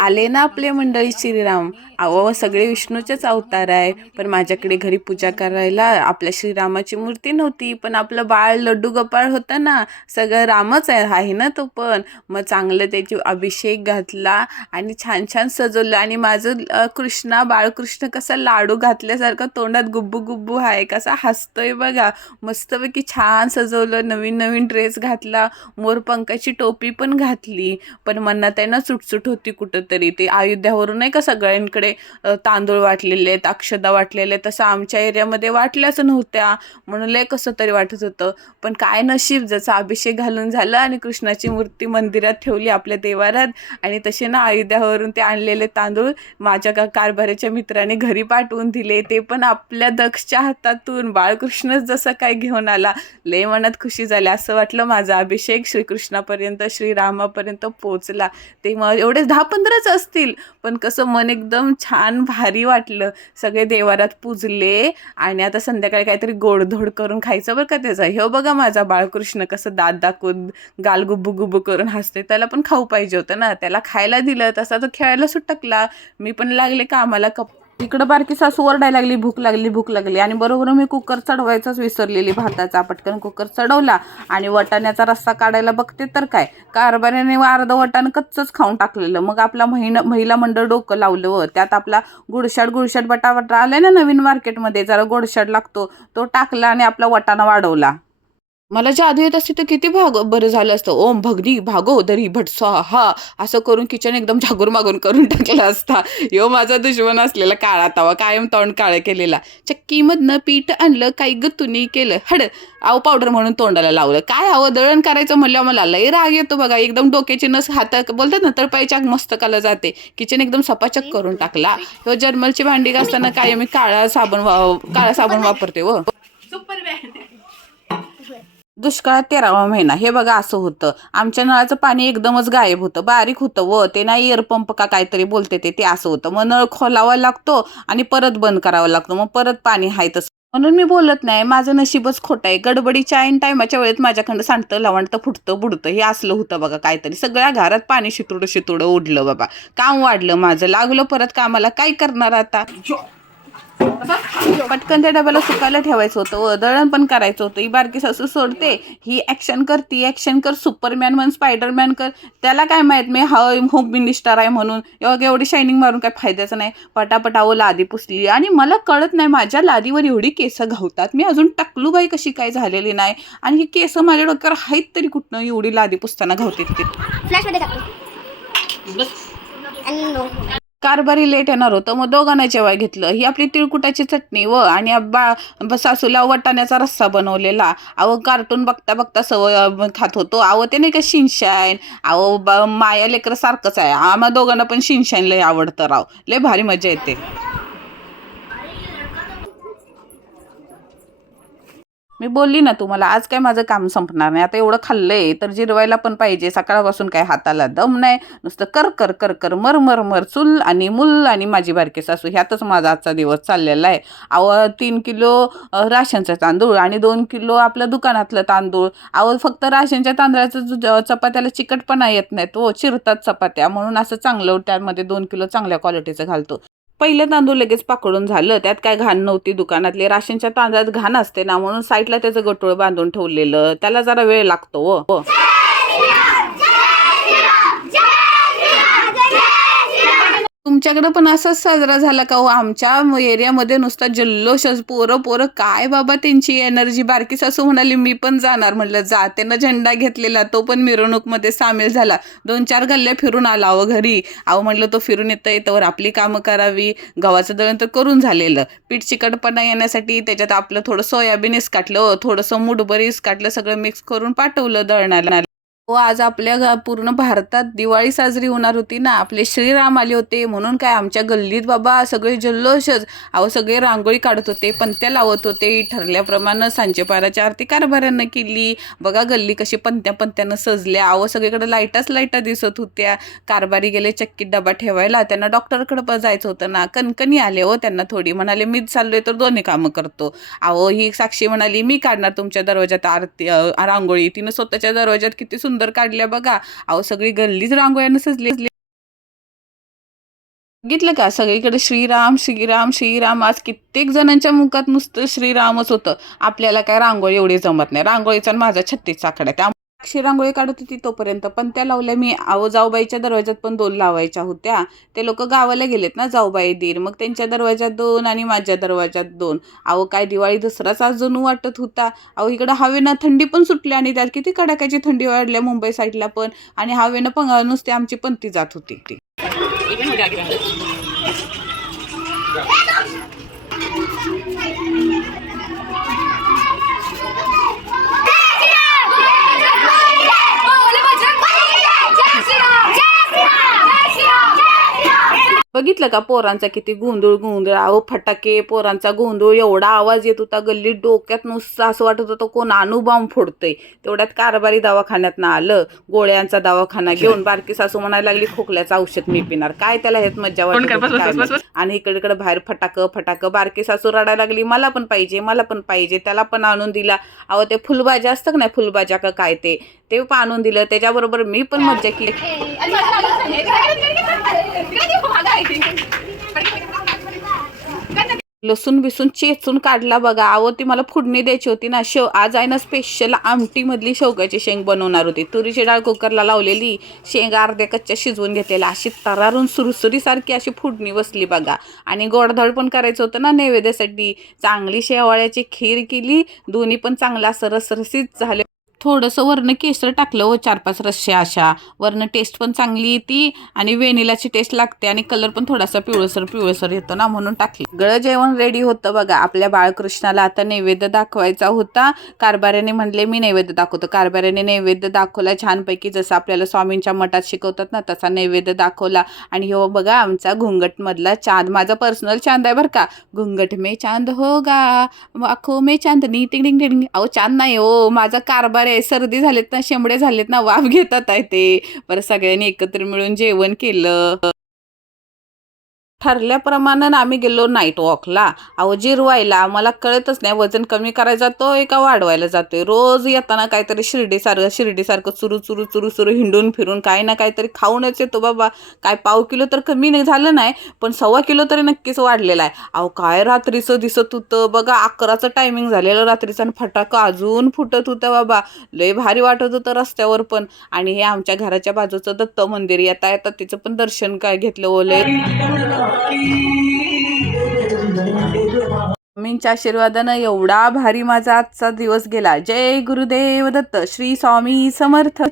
आले ना आपले मंडळी श्रीराम. अहो सगळे विष्णूचेच अवतार आहे. पण माझ्याकडे घरी पूजा करायला आपल्या श्रीरामाची मूर्ती नव्हती. पण आपलं बाळ लड्डू गोपाळ होता ना सगळं रामच आहे आहे ना तो पण. मग चांगलं त्याची अभिषेक घातला आणि छान छान सजवलं. आणि माझं कृष्णा बाळकृष्ण कसा लाडू घातल्यासारखा तोंडात गुब्बू गुब्बू आहे कसा हसतोय बघा. मस्तपैकी छान सजवलं नवीन नवीन ड्रेस घातला. मोरपंखाची टोपी पण घातली. पण मनात आहे ना सुटसुट होती कुठं कुठंतरी ते अयोध्यावरून नाही का सगळ्यांकडे तांदूळ वाटलेले आहेत अक्षदा वाटलेले आहेत तसं आमच्या एरियामध्ये वाटल्याच नव्हत्या. म्हणून लय कसं तरी वाटत होतं. पण काय नशीब जसं अभिषेक घालून झालं आणि कृष्णाची मूर्ती मंदिरात ठेवली आपल्या देवारात आणि तसे ना अयोध्यावरून ते आणलेले तांदूळ माझ्या का कारभाराच्या मित्राने घरी पाठवून दिले. ते पण आपल्या दक्षच्या हातातून. बाळकृष्णच जसं काय घेऊन आला. लय मनात खुशी झाली. असं वाटलं माझा अभिषेक श्रीकृष्णापर्यंत श्रीरामापर्यंत पोचला ते मग एवढे दहा सुंदरच असतील. पण कसं मन एकदम छान भारी वाटलं. सगळे देवारात पूजले आणि आता संध्याकाळी काहीतरी गोडधोड करून खायचं बरं का त्याचा. हे बघा माझा बाळकृष्ण कसं दात दाखवून गाल गुब्बू गुब्बू करून हसते त्याला पण खाऊ पाहिजे होतं ना. त्याला खायला दिलं. तसा तो खेळायला सुटकला. मी पण लागले कामाला कप इकडं बारकी सासू ओरडायला लागली भूक लागली भूक लागली. आणि बरोबर मी कुकर चढवायचाच विसरलेली भाताचा. पटकन कुकर चढवला आणि वटाण्याचा रस्सा काढायला बघते तर काय? कारभाऱ्याने अर्ध वटाण कच्चच खाऊन टाकलेलं. मग आपला महिना महिला मंडळ डोकं लावलं व त्यात आपला गुडशाट गुडशाड बटावटा आलाय ना नवीन मार्केटमध्ये जरा गोडशाड लागतो तो टाकला आणि आपला वटाणा वाढवला. मला जादू येत असते तर किती भाग बरं झालं असतं. ओम भगनी भागो दरी भटसा हा. असं करून किचन एकदम झागूर मागून करून टाकला असता. यो माझा दुश्मन असलेला काळा तवा कायम तोंड काळं केलेला. चक्कीमधनं पीठ आणलं काही ग तुनी केलं. हड आव पावडर म्हणून तोंडाला लावलं. काय हवं दळण करायचं म्हणल्यावर मला लई राग येतो बघा. एकदम डोक्याची नस हात बोलतात ना तळपायच्या मस्तकाला जाते. किचन एकदम सपाचक करून टाकला. ह्यो जर्मलची भांडी घासताना काय मी काळा साबण वा- काळा साबण वापरते व दुष्काळात तेरावा महिना. हे बघा असं होतं. आमच्या नळाचं पाणी एकदमच गायब होतं. बारीक होतं व ते नाही एअरपंप का काहीतरी बोलते ते ते असं होतं. मग नळ खोलावा लागतो आणि परत बंद करावा लागतो. मग परत पाणी आहे तसं. म्हणून मी बोलत नाही. माझं नशीबच खोटं आहे. गडबडीच्या ऐन टायमाच्या वेळेत माझ्याकडं सांडतं लवणतं फुटतं बुडतं. हे असलं होतं बघा काहीतरी. सगळ्या घरात पाणी शितुडं शितुडं उडलं बाबा. काम वाढलं माझं. लागलं परत कामाला. काय करणार आता? पटकन त्या डब्याला सुकायला ठेवायचं होतं व दळण पण करायचं होतं. ही बारकी सासू सोडते ही ऍक्शन कर ती ऍक्शन कर सुपरमॅन म्हण स्पायडरमॅन कर. त्याला काय माहीत मी हा होम मिनिस्टर आहे म्हणून. एवढं एवढी शायनिंग मारून काय फायद्याचं नाही. पटापटावं लादी पुसली. आणि मला कळत नाही माझ्या लादीवर एवढी केस घावतात. मी अजून टकलूबाई कशी काय झालेली नाही. आणि ही केस माझ्या डोक्यावर आहेत तरी कुठनं एवढी लादी पुसताना घावते ते. कारभारी लेट येणार होतं मग दोघांना जेव्हा घेतलं. ही आपली तिळकुटाची चटणी व आणि बा सासूला वाटाण्याचा रस्सा बनवलेला. अहो कार्टून बघता बघता सवय खात होतो. अहो ते नाही का शिनशाईन. अहो ब- माया लेकर सारखंच आहे. आम्हा दोघांना पण शिनशाईन लय आवडतं राव. लय भारी मजा येते. मी बोलली ना तुम्हाला आज काय माझं काम संपणार नाही. आता एवढं खाल्लंय तर जिरवायला पण पाहिजे. सकाळपासून काय हाताला दम नाही. नुसतं कर कर कर कर मर मर मर चुल आणि मुल आणि माझी बारकी सासू. ह्यातच माझा आजचा दिवस चाललेला आहे. अव तीन किलो राशनचा तांदूळ आणि दोन किलो आपलं दुकानातलं तांदूळ. आव फक्त राशनच्या तांदळाचं ज- चपात्याला चिकटपणा येत नाहीत हो चिरतात चपात्या. म्हणून असं चांगलं त्यामध्ये दोन किलो चांगल्या क्वालिटीचं घालतो. पहिलं तांदूळ लगेच पाकडून झालं. त्यात काय घाण नव्हती दुकानातली. राशनच्या तांदळात घाण असते ना म्हणून साईडला त्याचं गटोळ बांधून ठेवलेलं. त्याला जरा वेळ लागतो व तुमच्याकडं पण असाच साजरा झाला का? हो आमच्या एरियामध्ये नुसता जल्लोषच पोरं पोरं काय बाबा त्यांची एनर्जी? बारकी सासू म्हणाली मी पण जाणार म्हटलं. जाते ना झेंडा घेतलेला तो पण मिरवणूकमध्ये सामील झाला. दोन चार गल्ल्या फिरून आला अहो घरी. अहो म्हटलं तो फिरून येतं येतवर आपली कामं करावी. गव्हाचं दळण तर करून झालेलं. पीठ चिकटपणा येण्यासाठी त्याच्यात आपलं थोडं सोयाबीन इसकाटलं. थोडंसं मुठभर इसकाटलं सगळं मिक्स करून पाठवलं दळणाला. हो आज आपल्या पूर्ण भारतात दिवाळी साजरी होणार होती ना. आपले श्रीराम आले होते. म्हणून काय आमच्या गल्लीत बाबा सगळे जल्लोषच अहो सगळे रांगोळी काढत होते पंत्या लावत होते. ठरल्याप्रमाणे सांजेपाराची आरती कारभाऱ्यानं केली. बघा गल्ली कशी पंत्या पंत्यानं सजल्या. अहो सगळीकडे लाईटाच लाईटा दिसत होत्या. कारभारी गेले चक्कीत डबा ठेवायला. त्यांना डॉक्टरकडे पण जायचं होतं ना. कणकणी आले हो त्यांना थोडी. म्हणाले मीच चाललोय तर दोन्ही कामं करतो. अहो ही साक्षी म्हणाली मी काढणार तुमच्या दरवाजात आरती रांगोळी. तिनं स्वतःच्या दरवाजात किती सुंदर काढल्या बघा. अहो सगळी गल्लीच रांगोळ्यानं सजली बघितलं का? सगळीकडे श्रीराम श्रीराम श्रीराम. आज कित्येक जणांच्या मुखात नुसतं श्रीरामच होतं. आपल्याला काय रांगोळी एवढी जमत नाही. रांगोळीचा आणि माझा छत्तीस आकडा त्या अक्षी रांगोळी काढत होती तोपर्यंत पण त्या लावल्या मी आव जाऊबाईच्या दरवाज्यात पण दोन लावायच्या होत्या. ते लोक गावाला गेलेत ना जाऊबाई दीर. मग त्यांच्या दरवाज्यात दोन आणि माझ्या दरवाज्यात दोन. अहो काय दिवाळी दसराच आज जणू वाटत होता. अहो इकडं हवेनं थंडी पण सुटली आणि त्यात किती कडाक्याची थंडी वाढल्या मुंबई साईडला पण. आणि हवेनं पण नुसते आमची पंथी जात होती ती. बघितलं का पोरांचा किती गोंधळ गोंधळ अहो फटाके पोरांचा गोंधळ एवढा आवाज येत होता गल्लीत डोक्यात नुसतं असं वाटत होतं कोण अणुबॉम्ब फोडतंय तेवढ्यात कारभारी दवाखान्यात ना आलं गोळ्यांचा दवाखाना घेऊन बारकी सासू म्हणायला लागली खोकल्याचं औषध मी पिणार काय त्याला ह्यात मज्जा वाटत. आणि इकडे इकडे बाहेर फटाक फटाक बारकी सासू रडायला लागली मला पण पाहिजे मला पण पाहिजे त्याला पण आणून दिला अहो ते फुलभाज्या असतात का नाही फुलभाज्या का काय ते ते पण आणून दिलं त्याच्याबरोबर मी पण मज्जा केली लसूण बिसून चेचून काढला बघा. अहो ती मला फुडणी द्यायची होती ना. शेव आज आहे ना स्पेशल आमटीमधली शेवगाची शेंग बनवणार होती. तुरीची डाळ कुकरला लावलेली. शेंग अर्ध्या कच्च्या शिजवून घेतलेल्या अशी तरारून सुरसुरीसारखी अशी फुडणी बसली बघा. आणि गोडधड पण करायचं होतं ना नैवेद्यासाठी. चांगली शेवाळ्याची खीर केली. दोन्ही पण चांगला असं रसरसीत झाले. थोडंसं वरनं केसर टाकलं व चार पाच रश्शे अशा. वरनं टेस्ट पण चांगली येते आणि वेनिलाची टेस्ट लागते आणि कलर पण थोडासा पिवळसर पिवळसर येतो ना म्हणून टाकली. गळं जेवण रेडी होतं बघा. आपल्या बाळकृष्णाला आता नैवेद्य दाखवायचा होता. कारभाऱ्याने म्हणले मी नैवेद्य दाखवतो. कारभाऱ्याने नैवेद्य दाखवला छानपैकी. जसं आपल्याला स्वामींच्या मठात शिकवतात ना तसा नैवेद्य दाखवला. आणि हो बघा आमचा घुंगटमधला चांद. माझा पर्सनल चांद आहे बरं का. घुंगट मे चांद होगा अखो मे चांदनी टिंग टिंग टिंग. अहो चांद नाही हो. माझा कारभार आहे. सर्दी झालेत ना शेंबडे झालेत ना वाफ घेतात आहे ते. बरं सगळ्यांनी एकत्र मिळून जेवण केलं. ठरल्याप्रमाणे आम्ही गेलो नाईट वॉकला अहो जिरवायला. आम्हाला कळतच नाही. वजन कमी करायला जातोय का वाढवायला जातोय? रोज येताना काहीतरी शिर्डीसारखं शिर्डीसारखं चुरू चुरू चुरू चुरू हिंडून फिरून काही ना काहीतरी खाऊनच येतो बाबा. काय पाव किलो तर कमी नाही झालं नाही पण सव्वा किलो तरी नक्कीच वाढलेला आहे. अहो काय रात्रीचं दिसत होतं? बघा अकराचं टायमिंग झालेलं रात्रीचं आणि फटाका अजून फुटत होतं बाबा. लय भारी वाटत होतं रस्त्यावर पण. आणि हे आमच्या घराच्या बाजूचं दत्त मंदिर येता येता तिचं पण दर्शन काय घेतलं ओले. स्वामींच्या आशीर्वादानं एवढा भारी माझा आजचा दिवस गेला. जय गुरुदेव दत्त. श्री स्वामी समर्थ.